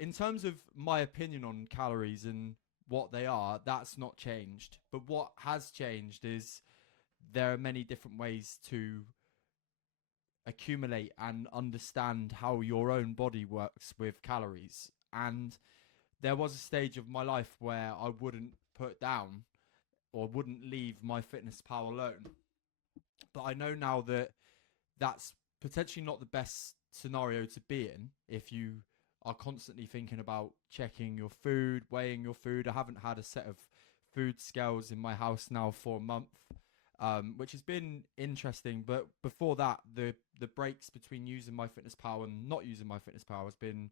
in terms of my opinion on calories and what they are, that's not changed. But what has changed is there are many different ways to accumulate and understand how your own body works with calories. And there was a stage of my life where I wouldn't put down or wouldn't leave my fitness pal alone. But I know now that that's potentially not the best scenario to be in if you are constantly thinking about checking your food, weighing your food. I haven't had a set of food scales in my house now for a month, which has been interesting. But before that, the breaks between using MyFitnessPal and not using MyFitnessPal has been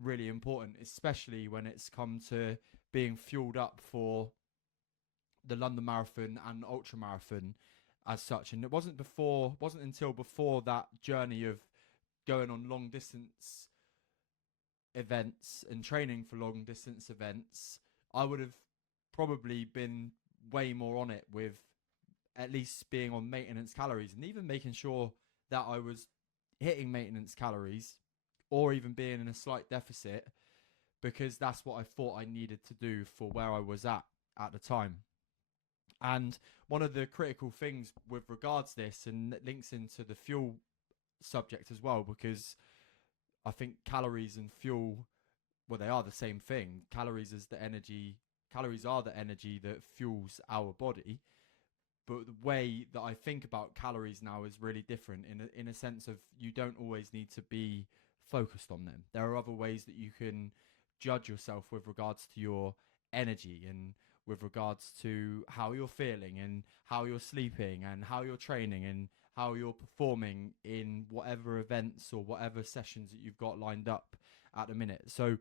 really important, especially when it's come to being fueled up for the London Marathon and Ultra Marathon as such. And it wasn't until before that journey of going on long distance events and training for long distance events, I would have probably been way more on it with at least being on maintenance calories and even making sure that I was hitting maintenance calories or even being in a slight deficit, because that's what I thought I needed to do for where I was at the time. And one of the critical things with regards to this, and it links into the fuel subject as well, because I think calories and fuel, well, they are the same thing. Calories are the energy that fuels our body. But the way that I think about calories now is really different in a sense of you don't always need to be focused on them. There are other ways that you can judge yourself with regards to your energy and with regards to how you're feeling and how you're sleeping and how you're training and how you're performing in whatever events or whatever sessions that you've got lined up at the minute. So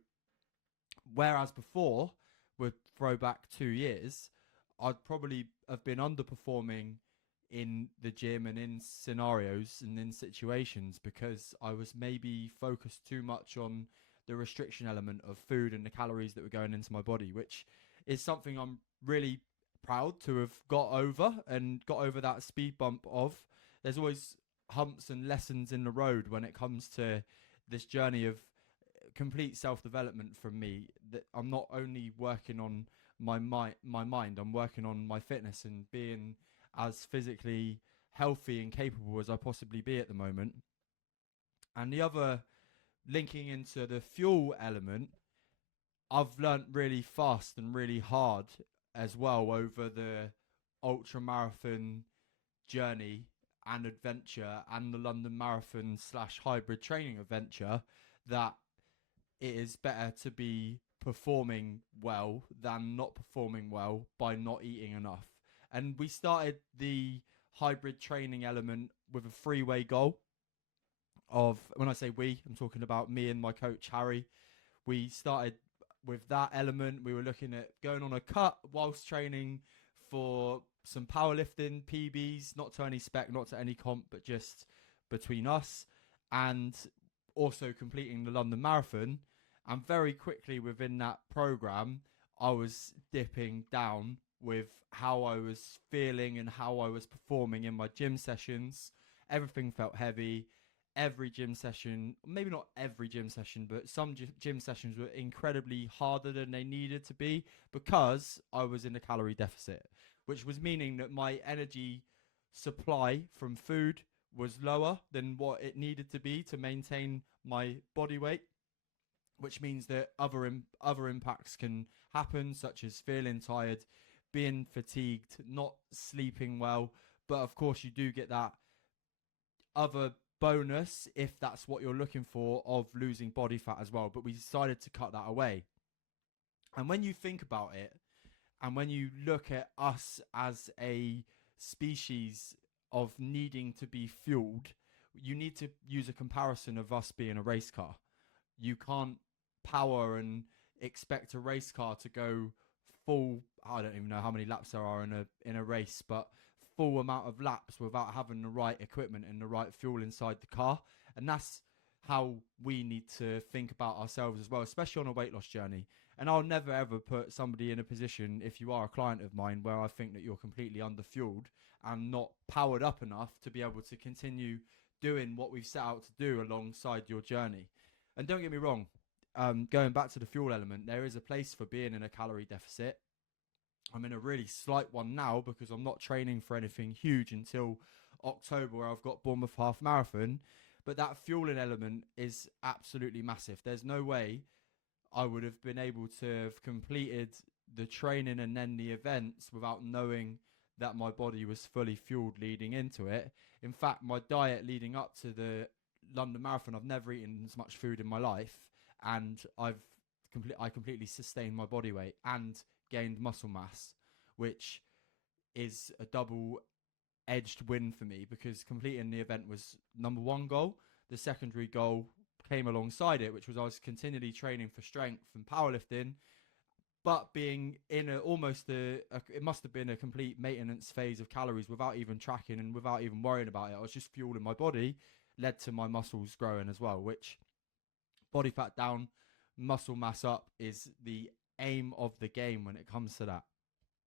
whereas before, with throwback 2 years, I'd probably have been underperforming in the gym and in scenarios and in situations because I was maybe focused too much on the restriction element of food and the calories that were going into my body, which is something I'm really proud to have got over that speed bump of. There's always humps and lessons in the road when it comes to this journey of complete self-development from me, that I'm not only working on my mind, I'm working on my fitness and being as physically healthy and capable as I possibly be at the moment. And the other, linking into the fuel element, I've learnt really fast and really hard as well over the ultra marathon journey and adventure and the London Marathon / hybrid training adventure that it is better to be performing well than not performing well by not eating enough. And we started the hybrid training element with a 3-way goal of, when I say we, I'm talking about me and my coach Harry. We started with that element. We were looking at going on a cut whilst training for some powerlifting PBs, not to any spec, not to any comp, but just between us, and also completing the London Marathon. And very quickly within that program, I was dipping down with how I was feeling and how I was performing in my gym sessions. Everything felt heavy. Every gym session, maybe not every gym session, but some gym sessions were incredibly harder than they needed to be because I was in a calorie deficit, which was meaning that my energy supply from food was lower than what it needed to be to maintain my body weight, which means that other impacts can happen, such as feeling tired, being fatigued, not sleeping well. But of course, you do get that other bonus, if that's what you're looking for, of losing body fat as well. But we decided to cut that away. And when you think about it, and when you look at us as a species of needing to be fueled, you need to use a comparison of us being a race car. You can't power and expect a race car to go full, I don't even know how many laps there are in a race, but full amount of laps without having the right equipment and the right fuel inside the car. And that's how we need to think about ourselves as well, especially on a weight loss journey. And I'll never ever put somebody in a position, if you are a client of mine, where I think that you're completely underfueled and not powered up enough to be able to continue doing what we've set out to do alongside your journey. And don't get me wrong, going back to the fuel element, there is a place for being in a calorie deficit. I'm in a really slight one now because I'm not training for anything huge until October, where I've got Bournemouth Half Marathon. But that fueling element is absolutely massive. There's no way I would have been able to have completed the training and then the events without knowing that my body was fully fueled leading into it. In fact, my diet leading up to the London Marathon, I've never eaten as much food in my life, and I completely sustained my body weight and gained muscle mass, which is a double-edged win for me because completing the event was number one goal. The secondary goal came alongside it, which was I was continually training for strength and powerlifting, but being in it must have been a complete maintenance phase of calories without even tracking and without even worrying about it. I was just fueling my body, led to my muscles growing as well, which body fat down, muscle mass up is the aim of the game when it comes to that.